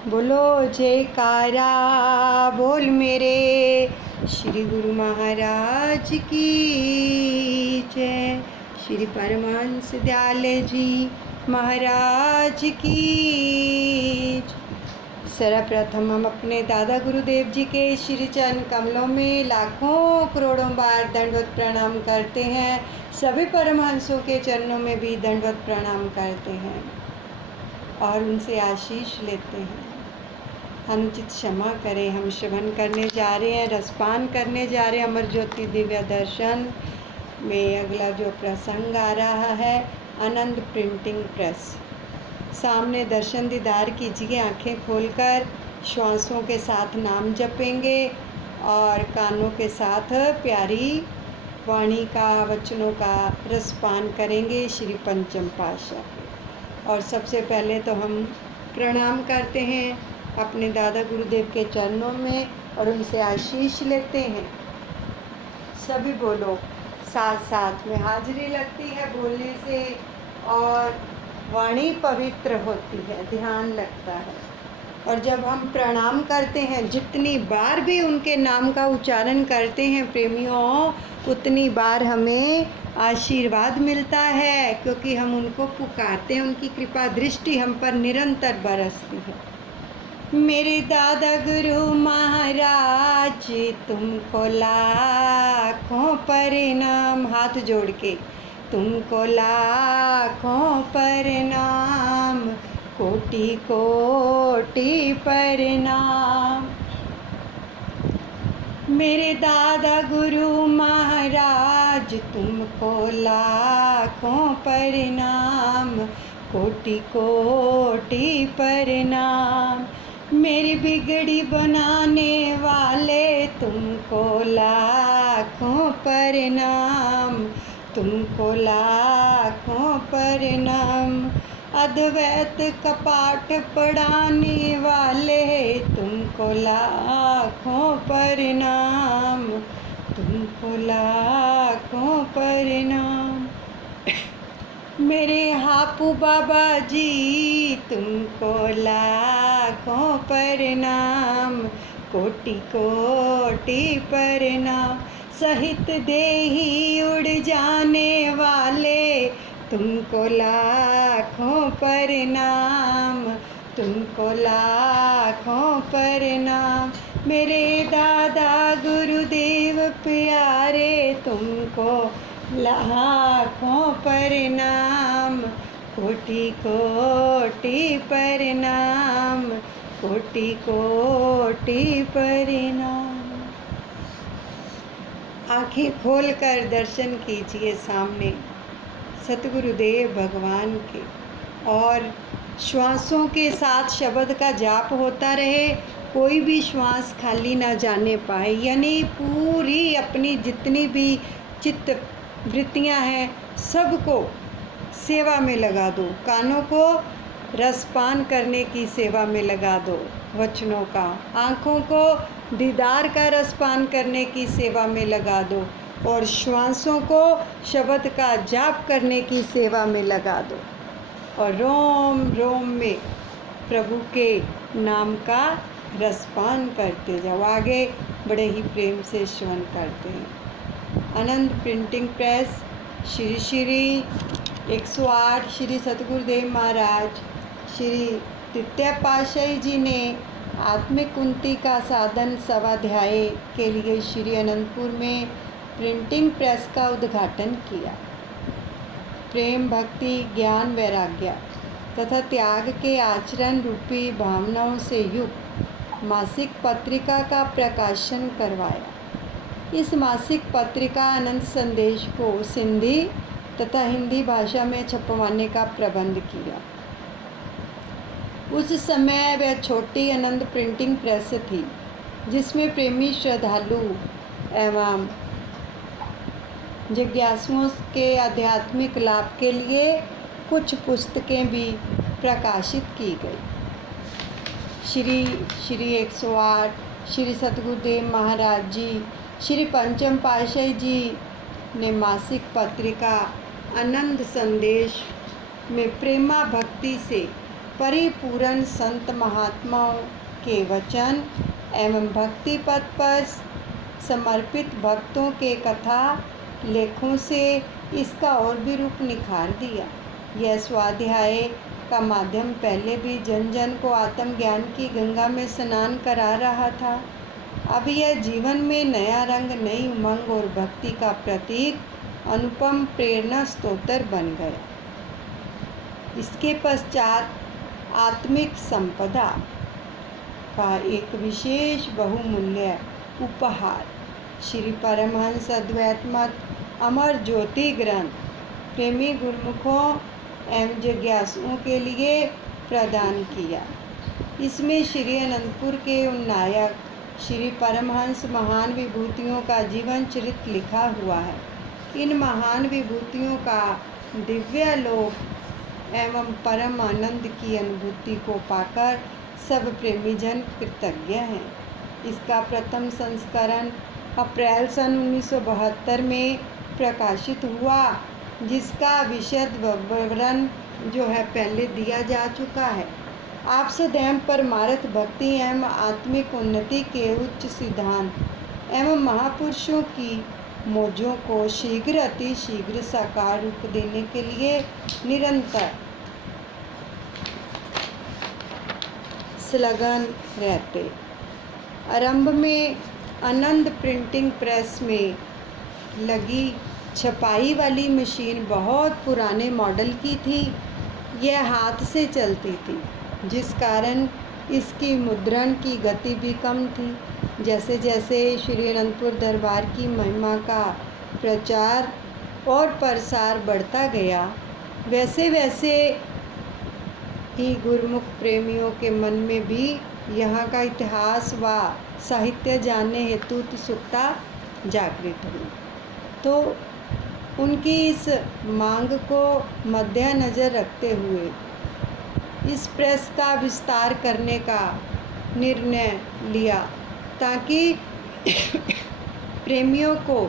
बोलो जयकारा बोल मेरे श्री गुरु महाराज की जय। श्री परमहंस दयाल जी महाराज की जय। सर्वप्रथम हम अपने दादा गुरुदेव जी के श्री चरण कमलों में लाखों करोड़ों बार दंडवत प्रणाम करते हैं। सभी परमहंसों के चरणों में भी दंडवत प्रणाम करते हैं और उनसे आशीष लेते हैं। अनुचित क्षमा करें। हम श्रवण करने जा रहे हैं, रसपान करने जा रहे हैं अमर ज्योति दिव्य दर्शन में। अगला जो प्रसंग आ रहा है, आनंद प्रिंटिंग प्रेस। सामने दर्शन दीदार कीजिए, आंखें खोलकर श्वासों के साथ नाम जपेंगे और कानों के साथ प्यारी वाणी का, वचनों का रसपान करेंगे श्री पंचम पातशाह। और सबसे पहले तो हम प्रणाम करते हैं अपने दादा गुरुदेव के चरणों में और उनसे आशीष लेते हैं। सभी बोलो साथ साथ में। हाजिरी लगती है बोलने से और वाणी पवित्र होती है, ध्यान लगता है। और जब हम प्रणाम करते हैं, जितनी बार भी उनके नाम का उच्चारण करते हैं प्रेमियों, उतनी बार हमें आशीर्वाद मिलता है, क्योंकि हम उनको पुकारते हैं। उनकी कृपा दृष्टि हम पर निरंतर बरसती है। मेरे दादा गुरु महाराज तुमको लाखों प्रणाम। हाथ जोड़ के तुमको लाखों प्रणाम, कोटि कोटि प्रणाम। मेरे दादा गुरु महाराज तुमको लाखों प्रणाम, कोटि कोटि प्रणाम। मेरी बिगड़ी बनाने वाले तुमको लाखों प्रणाम, तुमको लाखों प्रणाम। अद्वैत कपाट पढ़ाने वाले तुमको लाखों प्रणाम, तुमको लाखों प्रणाम। मेरे हापू बाबा जी तुमको लाखों प्रणाम, कोटि कोटि प्रणाम। सहित देही उड़ जाने वाले तुमको लाखों प्रणाम, तुमको लाखों प्रणाम। मेरे दादा गुरुदेव प्यारे तुमको लाखों प्रणाम, कोटि कोटि प्रणाम, कोटि कोटि प्रणाम। आँखें खोलकर दर्शन कीजिए सामने सतगुरुदेव भगवान के, और श्वासों के साथ शब्द का जाप होता रहे। कोई भी श्वास खाली ना जाने पाए, यानी पूरी अपनी जितनी भी चित्त वृत्तियाँ हैं सबको सेवा में लगा दो। कानों को रसपान करने की सेवा में लगा दो वचनों का, आँखों को दीदार का रसपान करने की सेवा में लगा दो, और श्वासों को शब्द का जाप करने की सेवा में लगा दो। और रोम रोम में प्रभु के नाम का रसपान करते जाओ। आगे बड़े ही प्रेम से श्रवण करते हैं। आनंद प्रिंटिंग प्रेस, श्री श्री 108 श्री सतगुरुदेव महाराज श्री तृतीय पातशाही जी ने आत्मिक उन्नति का साधन स्वाध्याय के लिए श्री अनंतपुर में प्रिंटिंग प्रेस का उद्घाटन किया। प्रेम, भक्ति, ज्ञान, वैराग्य तथा त्याग के आचरण रूपी भावनाओं से युक्त मासिक पत्रिका का प्रकाशन करवाया। इस मासिक पत्रिका आनंद संदेश को सिंधी तथा हिंदी भाषा में छपवाने का प्रबंध किया। उस समय वह छोटी आनंद प्रिंटिंग प्रेस थी, जिसमें प्रेमी श्रद्धालु एवं जिज्ञासुओं के आध्यात्मिक लाभ के लिए कुछ पुस्तकें भी प्रकाशित की गई। श्री 108 श्री सतगुरुदेव महाराज जी श्री पंचम पातशाही जी ने मासिक पत्रिका आनंद संदेश में प्रेमा भक्ति से परिपूर्ण संत महात्माओं के वचन एवं भक्ति पथ पर समर्पित भक्तों के कथा लेखों से इसका और भी रूप निखार दिया। यह स्वाध्याय का माध्यम पहले भी जन जन को आत्मज्ञान की गंगा में स्नान करा रहा था। अब यह जीवन में नया रंग, नई उमंग और भक्ति का प्रतीक, अनुपम प्रेरणा स्तोत्र बन गया। इसके पश्चात आत्मिक संपदा का एक विशेष बहुमूल्य उपहार श्री परमहंस अद्वैत मत अमर ज्योति ग्रंथ प्रेमी गुरुमुखों एवं जिज्ञासुओं के लिए प्रदान किया। इसमें श्री अनंतपुर के उन नायक श्री परमहंस महान विभूतियों का जीवन चरित्र लिखा हुआ है। इन महान विभूतियों का दिव्य लोक एवं परम आनंद की अनुभूति को पाकर सब प्रेमी जन कृतज्ञ हैं। इसका प्रथम संस्करण अप्रैल सन 1972 में प्रकाशित हुआ, जिसका विशद विवरण जो है पहले दिया जा चुका है। आप सदैव परमार्थ भक्ति एवं आत्मिक उन्नति के उच्च सिद्धांत एवं महापुरुषों की मौजों को शीघ्र अति शीघ्र साकार रूप देने के लिए निरंतर संलग्न रहते। आरंभ में आनंद प्रिंटिंग प्रेस में लगी छपाई वाली मशीन बहुत पुराने मॉडल की थी। यह हाथ से चलती थी, जिस कारण इसकी मुद्रण की गति भी कम थी। जैसे जैसे श्री अनंतपुर दरबार की महिमा का प्रचार और प्रसार बढ़ता गया, वैसे वैसे ही गुरुमुख प्रेमियों के मन में भी यहाँ का इतिहास व साहित्य जानने हेतु उत्सुकता जागृत हुई। तो उनकी इस मांग को मद्देनज़र रखते हुए इस प्रेस का विस्तार करने का निर्णय लिया, ताकि प्रेमियों को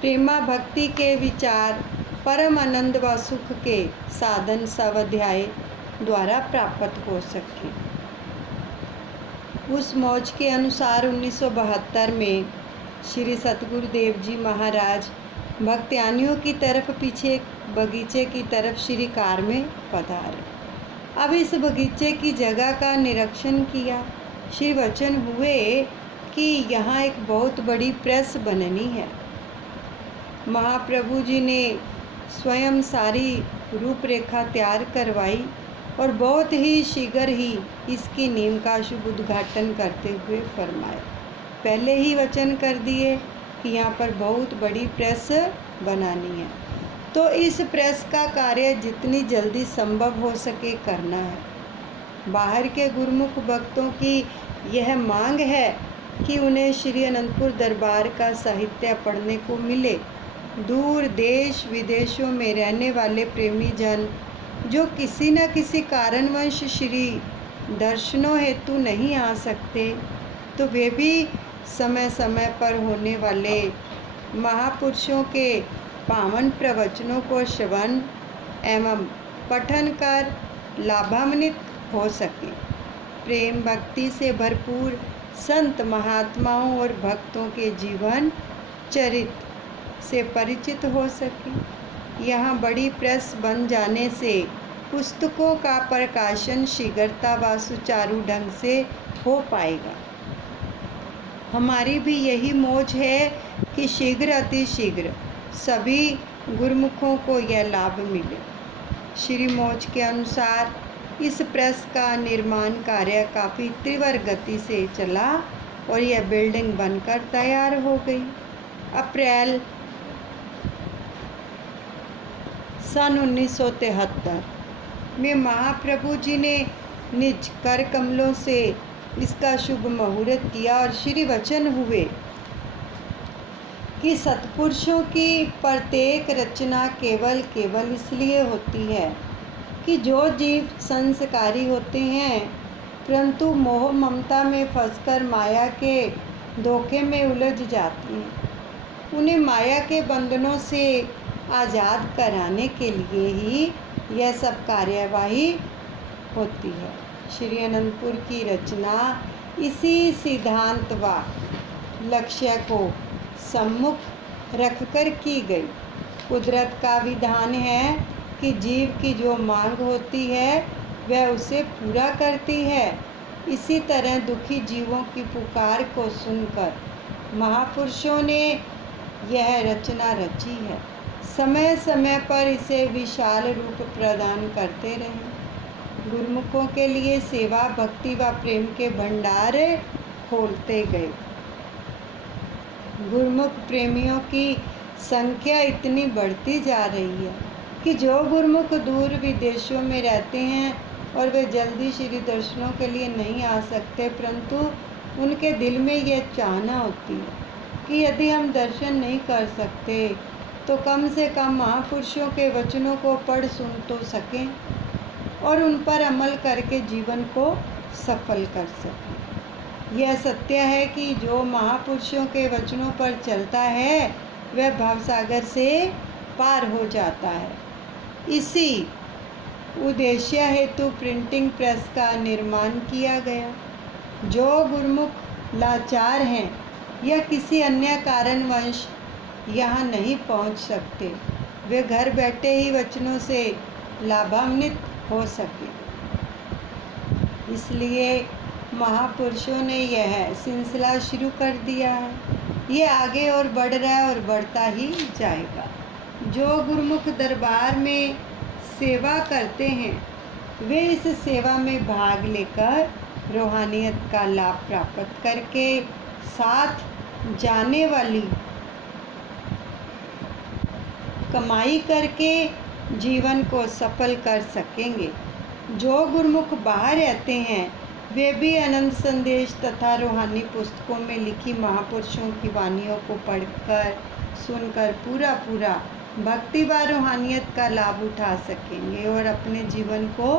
प्रेमा भक्ति के विचार परम आनंद व सुख के साधन स्वाध्याय द्वारा प्राप्त हो सके। उस मौज के अनुसार 1972 में श्री सतगुरुदेव जी महाराज भक्त्यानियों की तरफ पीछे बगीचे की तरफ श्री कार में पधारे। अब इस बगीचे की जगह का निरीक्षण किया। श्री वचन हुए कि यहाँ एक बहुत बड़ी प्रेस बननी है। महाप्रभु जी ने स्वयं सारी रूपरेखा तैयार करवाई और बहुत ही शीघ्र ही इसकी नींव का शुभ उद्घाटन करते हुए फरमाया। पहले ही वचन कर दिए कि यहाँ पर बहुत बड़ी प्रेस बनानी है, तो इस प्रेस का कार्य जितनी जल्दी संभव हो सके करना है। बाहर के गुरुमुख भक्तों की यह मांग है कि उन्हें श्री अनंतपुर दरबार का साहित्य पढ़ने को मिले। दूर देश विदेशों में रहने वाले प्रेमी जन जो किसी न किसी कारणवश श्री दर्शनों हेतु नहीं आ सकते, तो वे भी समय समय पर होने वाले महापुरुषों के पावन प्रवचनों को श्रवण एवं पठन कर लाभान्वित हो सके। प्रेम भक्ति से भरपूर संत महात्माओं और भक्तों के जीवन चरित्र से परिचित हो सके। यहाँ बड़ी प्रेस बन जाने से पुस्तकों का प्रकाशन शीघ्रता व सुचारू ढंग से हो पाएगा। हमारी भी यही मौज है कि शीघ्र अति शीघ्र सभी गुरुमुखों को यह लाभ मिले। श्री मौज के अनुसार इस प्रेस का निर्माण कार्य काफ़ी तीव्र गति से चला और यह बिल्डिंग बनकर तैयार हो गई। अप्रैल सन 1973 में महाप्रभु जी ने निज कर कमलों से इसका शुभ मुहूर्त किया और श्री वचन हुए कि सत्पुरुषों की प्रत्येक रचना केवल इसलिए होती है कि जो जीव संस्कारी होते हैं, परंतु मोह ममता में फंसकर माया के धोखे में उलझ जाते हैं। उन्हें माया के बंधनों से आज़ाद कराने के लिए ही यह सब कार्यवाही होती है। श्री अनंतपुर की रचना इसी सिद्धांत व लक्ष्य को सम्मुख रखकर की गई। कुदरत का विधान है कि जीव की जो मांग होती है वह उसे पूरा करती है। इसी तरह दुखी जीवों की पुकार को सुनकर महापुरुषों ने यह रचना रची है। समय समय पर इसे विशाल रूप प्रदान करते रहे। गुरुमुखों के लिए सेवा, भक्ति व प्रेम के भंडार खोलते गए। गुरुमुख प्रेमियों की संख्या इतनी बढ़ती जा रही है कि जो गुरुमुख दूर विदेशों में रहते हैं और वे जल्दी श्री दर्शनों के लिए नहीं आ सकते, परंतु उनके दिल में यह चाहना होती है कि यदि हम दर्शन नहीं कर सकते तो कम से कम महापुरुषों के वचनों को पढ़ सुन तो सकें और उन पर अमल करके जीवन को सफल कर सकें। यह सत्य है कि जो महापुरुषों के वचनों पर चलता है वह भवसागर से पार हो जाता है। इसी उद्देश्य हेतु प्रिंटिंग प्रेस का निर्माण किया गया। जो गुरुमुख लाचार हैं या किसी अन्य कारणवश यहाँ नहीं पहुँच सकते, वे घर बैठे ही वचनों से लाभान्वित हो सके। इसलिए महापुरुषों ने यह सिलसिला शुरू कर दिया है। ये आगे और बढ़ रहा है और बढ़ता ही जाएगा। जो गुरुमुख दरबार में सेवा करते हैं वे इस सेवा में भाग लेकर रूहानियत का लाभ प्राप्त करके साथ जाने वाली कमाई करके जीवन को सफल कर सकेंगे। जो गुरुमुख बाहर रहते हैं वे भी अनंत संदेश तथा रूहानी पुस्तकों में लिखी महापुरुषों की वाणियों को पढ़कर सुनकर पूरा भक्ति व रूहानियत का लाभ उठा सकेंगे और अपने जीवन को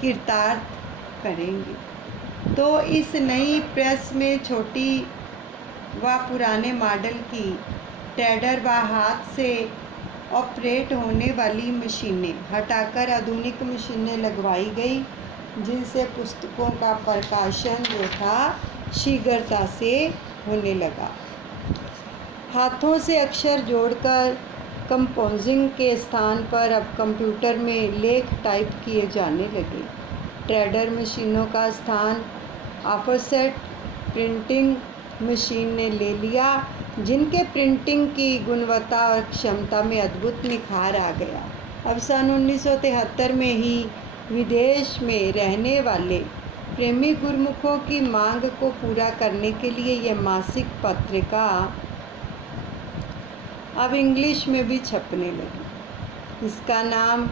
कृतार्थ करेंगे। तो इस नई प्रेस में छोटी व पुराने मॉडल की टेडर व हाथ से ऑपरेट होने वाली मशीनें हटाकर आधुनिक मशीनें लगवाई गई, जिनसे पुस्तकों का प्रकाशन जो था शीघ्रता से होने लगा। हाथों से अक्षर जोड़कर कंपोजिंग के स्थान पर अब कंप्यूटर में लेख टाइप किए जाने लगे। ट्रेडर मशीनों का स्थान ऑफसेट प्रिंटिंग मशीन ने ले लिया, जिनके प्रिंटिंग की गुणवत्ता और क्षमता में अद्भुत निखार आ गया। अब सन 1973 में ही विदेश में रहने वाले प्रेमी गुरुमुखों की मांग को पूरा करने के लिए यह मासिक पत्रिका अब इंग्लिश में भी छपने लगी। इसका नाम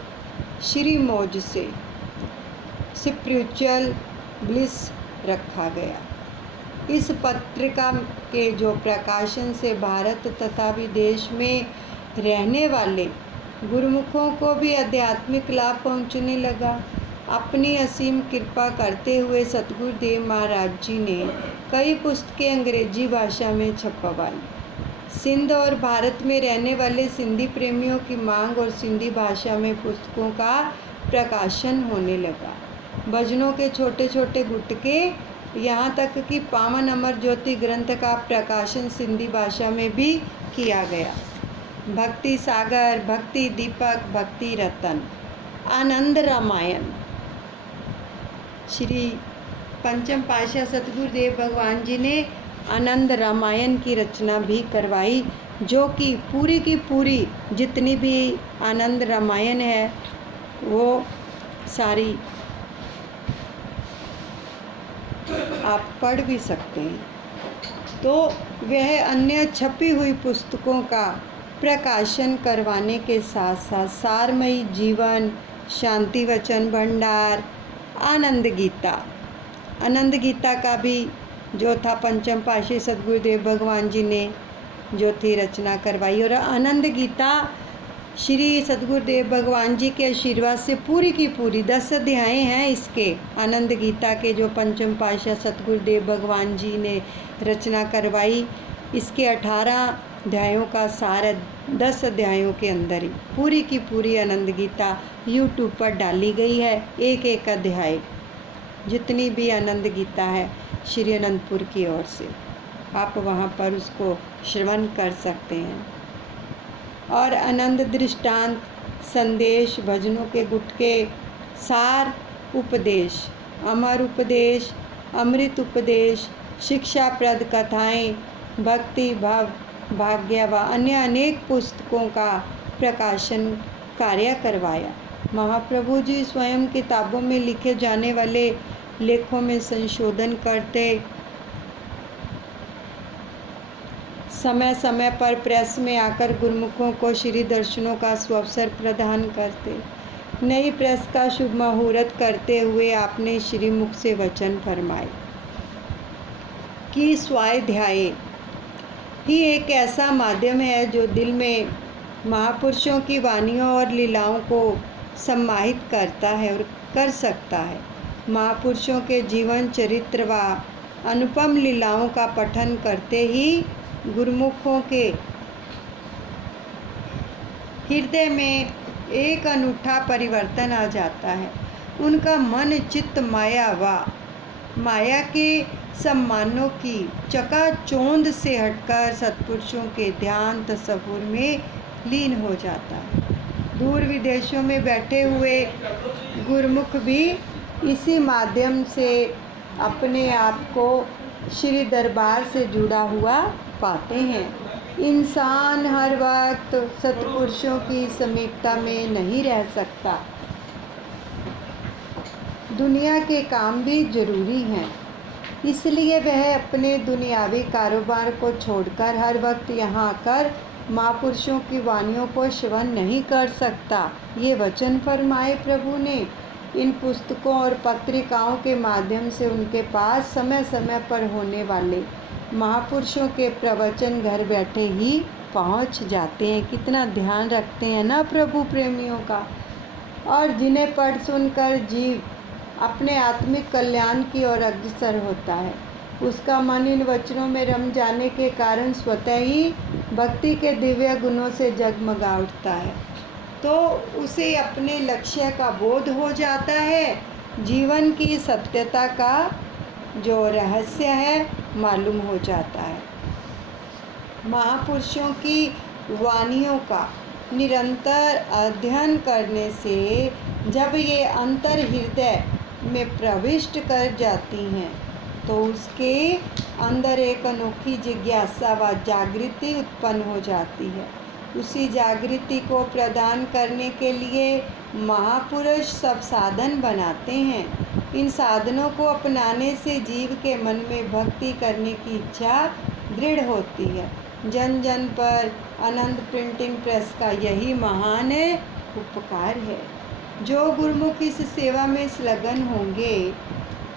श्री मौज से स्पिरिचुअल ब्लिस रखा गया। इस पत्रिका के जो प्रकाशन से भारत तथा विदेश में रहने वाले गुरुमुखों को भी आध्यात्मिक लाभ पहुंचने लगा। अपनी असीम कृपा करते हुए सतगुरुदेव महाराज जी ने कई पुस्तकें अंग्रेजी भाषा में छपवाई। सिंध और भारत में रहने वाले सिंधी प्रेमियों की मांग और सिंधी भाषा में पुस्तकों का प्रकाशन होने लगा। भजनों के छोटे छोटे गुटके, यहाँ तक कि पावन अमर ज्योति ग्रंथ का प्रकाशन सिंधी भाषा में भी किया गया। भक्ति सागर, भक्ति दीपक, भक्ति रतन, आनंद रामायण, श्री पंचम पातशाह सतगुरुदेव भगवान जी ने आनंद रामायण की रचना भी करवाई, जो कि पूरी की पूरी जितनी भी आनंद रामायण है वो सारी आप पढ़ भी सकते हैं। तो वह अन्य छपी हुई पुस्तकों का प्रकाशन करवाने के साथ साथ सारमयी जीवन, शांति वचन भंडार, आनंद गीता का भी जो था पंचम पातशाही सतगुरुदेव भगवान जी ने जो थी रचना करवाई। और आनंद गीता श्री सतगुरुदेव भगवान जी के आशीर्वाद से पूरी की पूरी 10 अध्याय हैं इसके आनंद गीता के, जो पंचम पातशाह सतगुरुदेव भगवान जी ने रचना करवाई। इसके 18 अध्यायों का सार 10 अध्यायों के अंदर ही पूरी की पूरी आनंद गीता यूट्यूब पर डाली गई है, एक एक अध्याय। जितनी भी आनंद गीता है श्री अनंतपुर की ओर से, आप वहाँ पर उसको श्रवण कर सकते हैं। और आनंद दृष्टांत, संदेश, भजनों के गुटके, सार उपदेश, अमर उपदेश, अमृत उपदेश, शिक्षाप्रद कथाएं, भक्ति भाव, भाग्य व अन्य अनेक पुस्तकों का प्रकाशन कार्य करवाया। महाप्रभु जी स्वयं किताबों में लिखे जाने वाले लेखों में संशोधन करते, समय समय पर प्रेस में आकर गुरुमुखों को श्री दर्शनों का सुअवसर प्रदान करते। नई प्रेस का शुभ मुहूर्त करते हुए आपने श्री मुख से वचन फरमाए कि स्वाध्याय ही एक ऐसा माध्यम है जो दिल में महापुरुषों की वाणियों और लीलाओं को सम्माहित करता है और कर सकता है। महापुरुषों के जीवन चरित्र व अनुपम लीलाओं का पठन करते ही गुरुमुखों के हृदय में एक अनूठा परिवर्तन आ जाता है। उनका मन चित्त माया के सम्मानों की चकाचौंध से हटकर सत्पुरुषों के ध्यान तसव्वुर में लीन हो जाता है। दूर विदेशों में बैठे हुए गुरुमुख भी इसी माध्यम से अपने आप को श्री दरबार से जुड़ा हुआ पाते हैं। इंसान हर वक्त सत्पुरुषों की समीपता में नहीं रह सकता। दुनिया के काम भी जरूरी हैं, इसलिए वह अपने दुनियावी कारोबार को छोड़कर हर वक्त यहाँ आकर महापुरुषों की वाणियों को श्रवण नहीं कर सकता। ये वचन फरमाए प्रभु ने। इन पुस्तकों और पत्रिकाओं के माध्यम से उनके पास समय समय पर होने वाले महापुरुषों के प्रवचन घर बैठे ही पहुंच जाते हैं। कितना ध्यान रखते हैं ना प्रभु प्रेमियों का। और जिन्हें पढ़ सुनकर जीव अपने आत्मिक कल्याण की ओर अग्रसर होता है, उसका मन इन वचनों में रम जाने के कारण स्वतः ही भक्ति के दिव्य गुणों से जगमगा उठता है। तो उसे अपने लक्ष्य का बोध हो जाता है, जीवन की सत्यता का जो रहस्य है मालूम हो जाता है। महापुरुषों की वाणियों का निरंतर अध्ययन करने से जब ये अंतर हृदय में प्रविष्ट कर जाती हैं तो उसके अंदर एक अनोखी जिज्ञासा व जागृति उत्पन्न हो जाती है। उसी जागृति को प्रदान करने के लिए महापुरुष सब साधन बनाते हैं। इन साधनों को अपनाने से जीव के मन में भक्ति करने की इच्छा दृढ़ होती है। जन जन पर अनंत प्रिंटिंग प्रेस का यही महान उपकार है। जो गुरुमुख इस सेवा में संलग्न होंगे,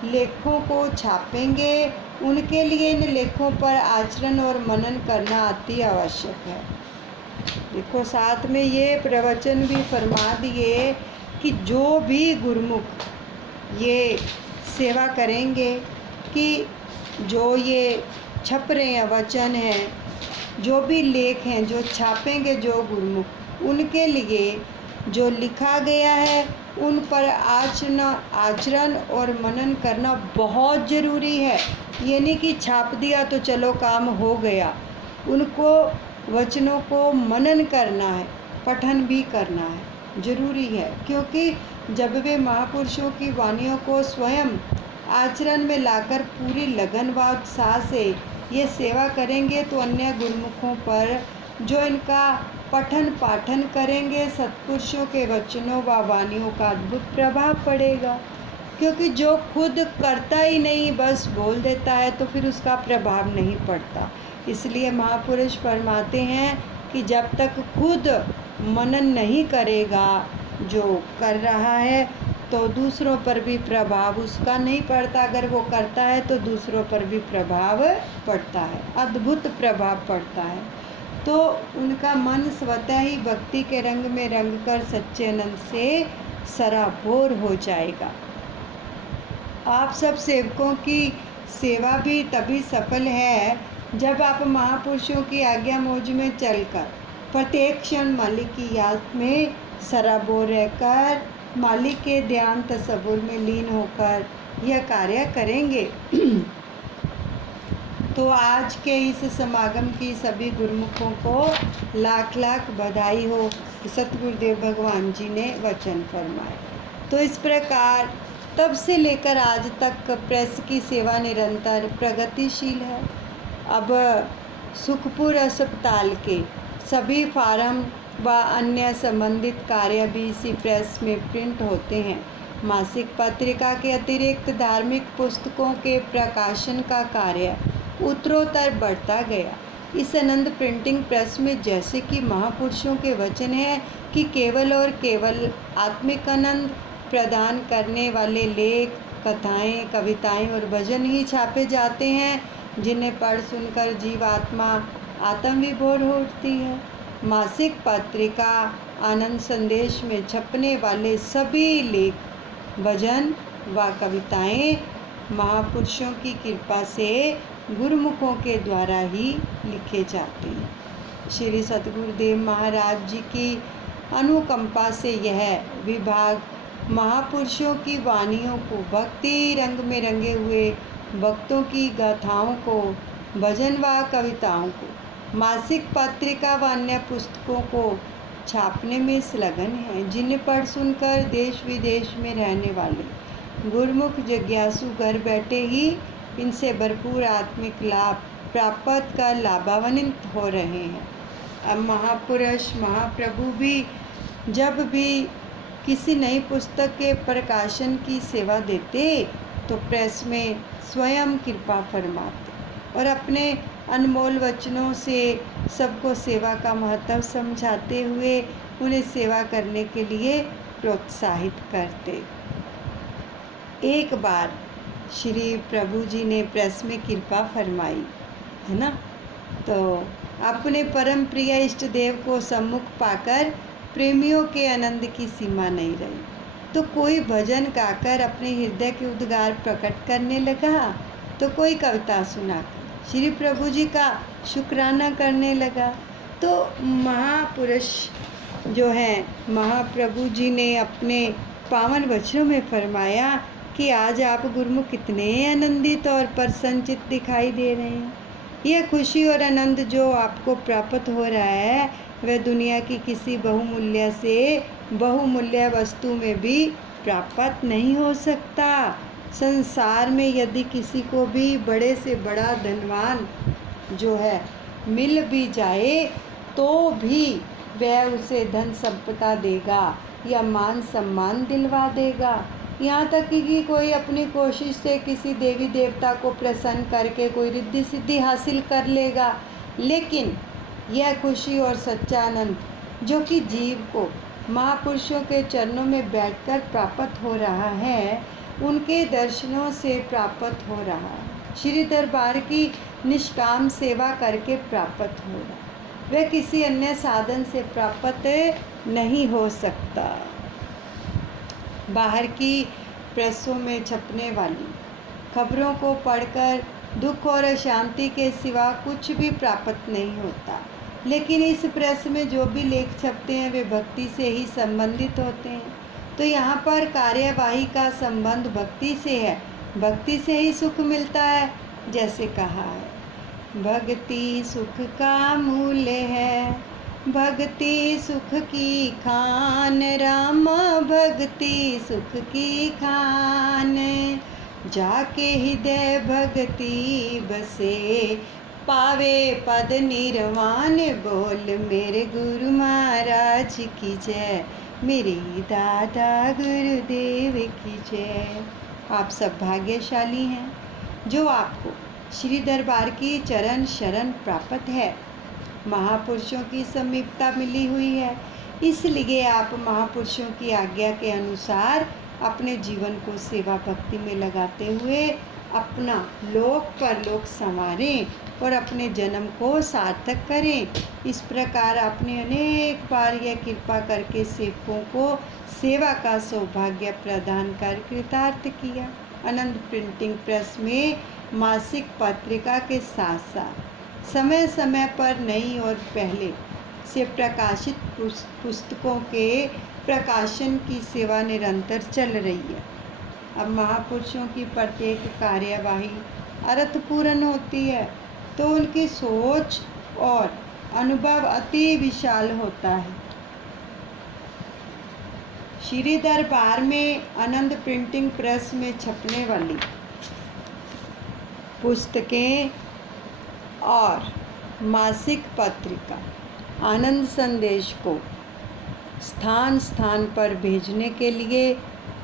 लेखों को छापेंगे, उनके लिए इन लेखों पर आचरण और मनन करना अति आवश्यक है। देखो साथ में ये प्रवचन भी फरमा दिए कि जो भी गुरुमुख ये सेवा करेंगे कि जो ये छप रहे हैं वचन हैं, जो भी लेख हैं जो छापेंगे जो गुरुमुख, उनके लिए जो लिखा गया है उन पर आचरण और मनन करना बहुत ज़रूरी है। ये नहीं कि छाप दिया तो चलो काम हो गया। उनको वचनों को मनन करना है, पठन भी करना है, ज़रूरी है। क्योंकि जब वे महापुरुषों की वाणियों को स्वयं आचरण में लाकर पूरी लगन व उत्साह से ये सेवा करेंगे तो अन्य गुरुमुखों पर जो इनका पठन पाठन करेंगे सत्पुरुषों के वचनों व वाणियों का अद्भुत प्रभाव पड़ेगा। क्योंकि जो खुद करता ही नहीं बस बोल देता है तो फिर उसका प्रभाव नहीं पड़ता। इसलिए महापुरुष फरमाते हैं कि जब तक खुद मनन नहीं करेगा जो कर रहा है तो दूसरों पर भी प्रभाव उसका नहीं पड़ता। अगर वो करता है तो दूसरों पर भी प्रभाव पड़ता है, अद्भुत प्रभाव पड़ता है। तो उनका मन स्वतः ही भक्ति के रंग में रंग कर सच्चे आनंद से सराबोर हो जाएगा। आप सब सेवकों की सेवा भी तभी सफल है जब आप महापुरुषों की आज्ञा मौज में चलकर प्रत्येक क्षण मालिक की याद में सराबोर रहकर मालिक के ध्यान तसव्वुर में लीन होकर यह कार्य करेंगे। तो आज के इस समागम की सभी गुरुमुखों को लाख लाख बधाई हो कि सतगुरुदेव भगवान जी ने वचन फरमाए। तो इस प्रकार तब से लेकर आज तक प्रेस की सेवा निरंतर प्रगतिशील है। अब सुखपुर अस्पताल के सभी फार्म व अन्य संबंधित कार्य भी इसी प्रेस में प्रिंट होते हैं। मासिक पत्रिका के अतिरिक्त धार्मिक पुस्तकों के प्रकाशन का कार्य उत्तरोत्तर बढ़ता गया। इस आनंद प्रिंटिंग प्रेस में जैसे कि महापुरुषों के वचन हैं कि केवल और केवल आत्मिक आनंद प्रदान करने वाले लेख, कथाएं, कविताएं और भजन ही छापे जाते हैं, जिन्हें पढ़ सुनकर जीवात्मा आत्मविभोर हो उठती है। मासिक पत्रिका आनंद संदेश में छपने वाले सभी लेख, भजन व कविताएं महापुरुषों की कृपा से गुरुमुखों के द्वारा ही लिखे जाते हैं। श्री सतगुरुदेव महाराज जी की अनुकंपा से यह विभाग महापुरुषों की वाणियों को, भक्ति रंग में रंगे हुए भक्तों की गाथाओं को, भजन व कविताओं को, मासिक पत्रिका व अन्य पुस्तकों को छापने में संलग्न है, जिन्हें पढ़ सुनकर देश विदेश में रहने वाले गुरुमुख जिज्ञासु घर बैठे ही इनसे भरपूर आत्मिक लाभ प्राप्त कर लाभान्वित हो रहे हैं। अब महापुरुष महाप्रभु भी जब भी किसी नई पुस्तक के प्रकाशन की सेवा देते तो प्रेस में स्वयं कृपा फरमाते और अपने अनमोल वचनों से सबको सेवा का महत्व समझाते हुए उन्हें सेवा करने के लिए प्रोत्साहित करते। एक बार श्री प्रभु जी ने प्रेस में कृपा फरमाई, है ना, तो अपने परम प्रिय इष्ट देव को सम्मुख पाकर प्रेमियों के आनंद की सीमा नहीं रही। तो कोई भजन गाकर अपने हृदय के उद्गार प्रकट करने लगा, तो कोई कविता सुनाकर श्री प्रभु जी का शुक्राना करने लगा। तो महापुरुष जो हैं महाप्रभु जी ने अपने पावन वचनों में फरमाया कि आज आप गुरुमुख कितने आनंदित और प्रसन्नचित दिखाई दे रहे हैं। यह खुशी और आनंद जो आपको प्राप्त हो रहा है वह दुनिया की किसी बहुमूल्य वस्तु में भी प्राप्त नहीं हो सकता। संसार में यदि किसी को भी बड़े से बड़ा धनवान जो है मिल भी जाए तो भी वह उसे धन संपदा देगा या मान सम्मान दिलवा देगा, यहाँ तक कि कोई अपनी कोशिश से किसी देवी देवता को प्रसन्न करके कोई रिद्धि सिद्धि हासिल कर लेगा। लेकिन यह खुशी और सच्चा आनंद जो कि जीव को महापुरुषों के चरणों में बैठकर प्राप्त हो रहा है, उनके दर्शनों से प्राप्त हो रहा है, श्री दरबार की निष्काम सेवा करके प्राप्त हो रहा है, वह किसी अन्य साधन से प्राप्त नहीं हो सकता। बाहर की प्रेसों में छपने वाली खबरों को पढ़कर दुख और अशांति के सिवा कुछ भी प्राप्त नहीं होता। लेकिन इस प्रेस में जो भी लेख छपते हैं वे भक्ति से ही संबंधित होते हैं। तो यहाँ पर कार्यवाही का संबंध भक्ति से है, भक्ति से ही सुख मिलता है। जैसे कहा है, भक्ति सुख का मूल है, भक्ति सुख की खान, राम भक्ति सुख की खान, जाके हृदय भक्ति बसे, पावे पद निर्वाण। बोल मेरे गुरु महाराज की जय, मेरे दादा गुरुदेव की जय। आप सब भाग्यशाली हैं जो आपको श्री दरबार की चरण शरण प्राप्त है, महापुरुषों की समीपता मिली हुई है। इसलिए आप महापुरुषों की आज्ञा के अनुसार अपने जीवन को सेवा भक्ति में लगाते हुए अपना लोक परलोक संवारें और अपने जन्म को सार्थक करें। इस प्रकार आपने अनेक बार यह कृपा करके सेवकों को सेवा का सौभाग्य प्रदान कर कृतार्थ किया। आनंद प्रिंटिंग प्रेस में मासिक पत्रिका के साथ साथ समय समय पर नई और पहले से प्रकाशित पुस्तकों के प्रकाशन की सेवा निरंतर चल रही है। अब महापुरुषों की प्रत्येक कार्यवाही अर्थपूर्ण होती है तो उनकी सोच और अनुभव अति विशाल होता है। श्री दरबार में आनंद प्रिंटिंग प्रेस में छपने वाली पुस्तकें और मासिक पत्रिका आनंद संदेश को स्थान स्थान पर भेजने के लिए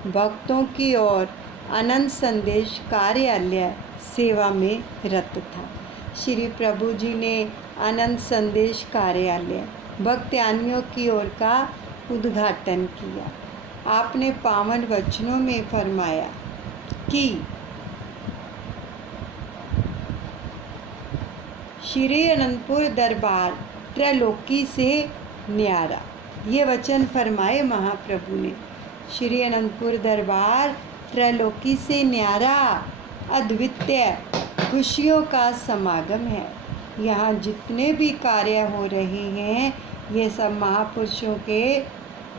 भक्तों की ओर आनंद संदेश कार्यालय सेवा में रत था। श्री प्रभु जी ने आनंद संदेश कार्यालय भक्तयानियों की ओर का उद्घाटन किया। आपने पावन वचनों में फरमाया कि श्री अनंतपुर दरबार त्रैलोकी से न्यारा। ये वचन फरमाए महाप्रभु ने। श्री अनंतपुर दरबार त्रैलोकी से न्यारा अद्वितीय खुशियों का समागम है। यहाँ जितने भी कार्य हो रहे हैं ये सब महापुरुषों के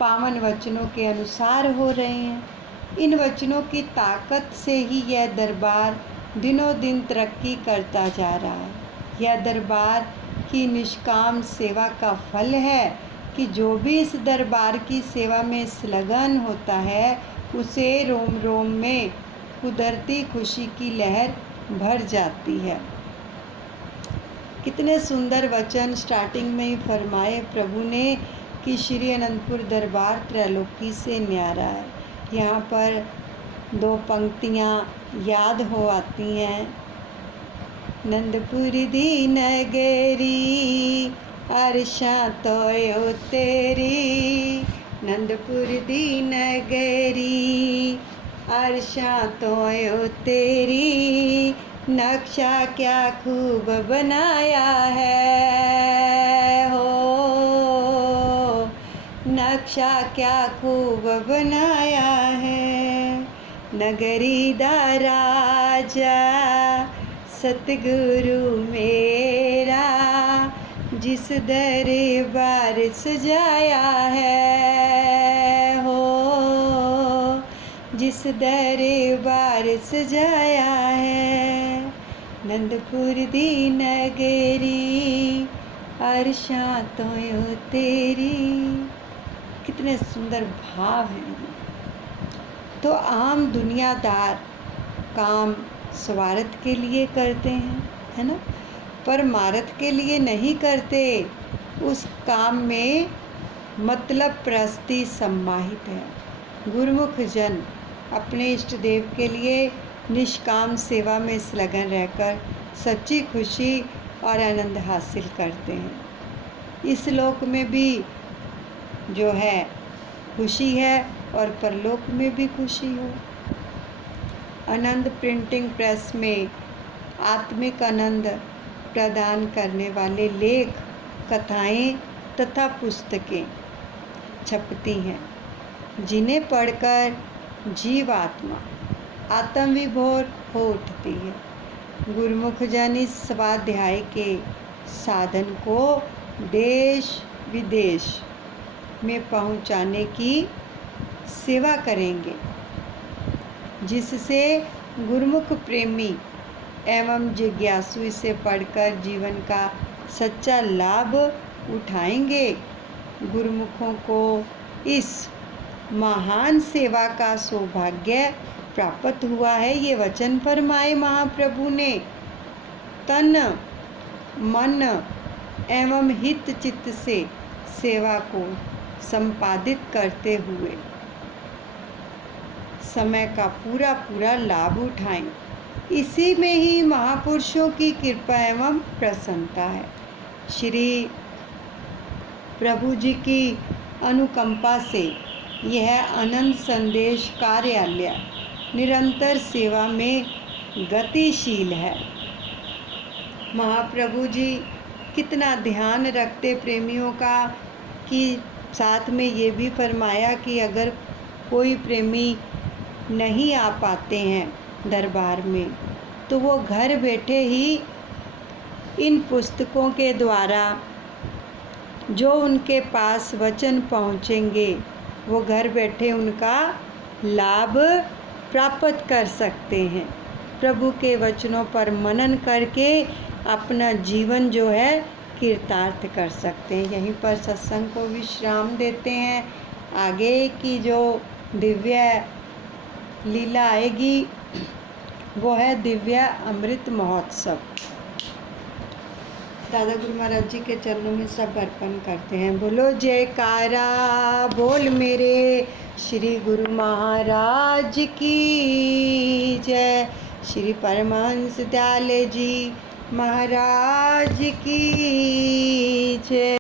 पावन वचनों के अनुसार हो रहे हैं। इन वचनों की ताकत से ही यह दरबार दिनों दिन तरक्की करता जा रहा है। यह दरबार की निष्काम सेवा का फल है कि जो भी इस दरबार की सेवा में संलग्न होता है उसे रोम रोम में कुदरती खुशी की लहर भर जाती है। कितने सुंदर वचन स्टार्टिंग में ही फरमाए प्रभु ने कि श्री अनंतपुर दरबार त्रैलोकी से न्यारा है। यहाँ पर दो पंक्तियाँ याद हो आती हैं। नंदपुर दी नगरी अर्शा तोयो तेरी, नंदपुर दी नगरी अर्शा तोयो तेरी, नक्शा क्या खूब बनाया है हो, नक्शा क्या खूब बनाया है। नगरी दा राजा सतगुरु मेरा, जिस दरबार सजाया है हो, जिस दरबार सजाया है। नंदपुर दी नगरी अर्शा तोयो तेरी। कितने सुंदर भाव हैं। तो आम दुनियादार काम स्वार्थ के लिए करते हैं, है ना, परमार्थ के लिए नहीं करते। उस काम में मतलब प्रस्ती सम्माहित है। गुरुमुख जन अपने इष्ट देव के लिए निष्काम सेवा में संलग्न रहकर सच्ची खुशी और आनंद हासिल करते हैं। इस लोक में भी जो है खुशी है और परलोक में भी खुशी हो। आनंद प्रिंटिंग प्रेस में आत्मिक आनंद प्रदान करने वाले लेख, कथाएं तथा पुस्तकें छपती हैं, जिन्हें पढ़कर जीवात्मा आत्मविभोर हो उठती है। गुरुमुख जन इस स्वाध्याय के साधन को देश विदेश में पहुंचाने की सेवा करेंगे, जिससे गुरुमुख प्रेमी एवं जिज्ञासु इसे पढ़कर जीवन का सच्चा लाभ उठाएंगे। गुरुमुखों को इस महान सेवा का सौभाग्य प्राप्त हुआ है। ये वचन फरमाए महाप्रभु ने। तन मन एवं हित चित्त से सेवा को संपादित करते हुए समय का पूरा पूरा लाभ उठाएं। इसी में ही महापुरुषों की कृपा एवं प्रसन्नता है। श्री प्रभु जी की अनुकंपा से यह आनंद संदेश कार्यालय निरंतर सेवा में गतिशील है। महाप्रभु जी कितना ध्यान रखते प्रेमियों का, कि साथ में ये भी फरमाया कि अगर कोई प्रेमी नहीं आ पाते हैं दरबार में तो वो घर बैठे ही इन पुस्तकों के द्वारा जो उनके पास वचन पहुँचेंगे वो घर बैठे उनका लाभ प्राप्त कर सकते हैं। प्रभु के वचनों पर मनन करके अपना जीवन जो है कृतार्थ कर सकते हैं। यहीं पर सत्संग को विश्राम देते हैं। आगे की जो दिव्य लीला आएगी वो है दिव्य अमृत महोत्सव। दादा गुरु महाराज जी के चरणों में सब अर्पण करते हैं। बोलो जयकारा बोल मेरे श्री गुरु महाराज की जय। श्री परमहंस दयाल जी महाराज की जय।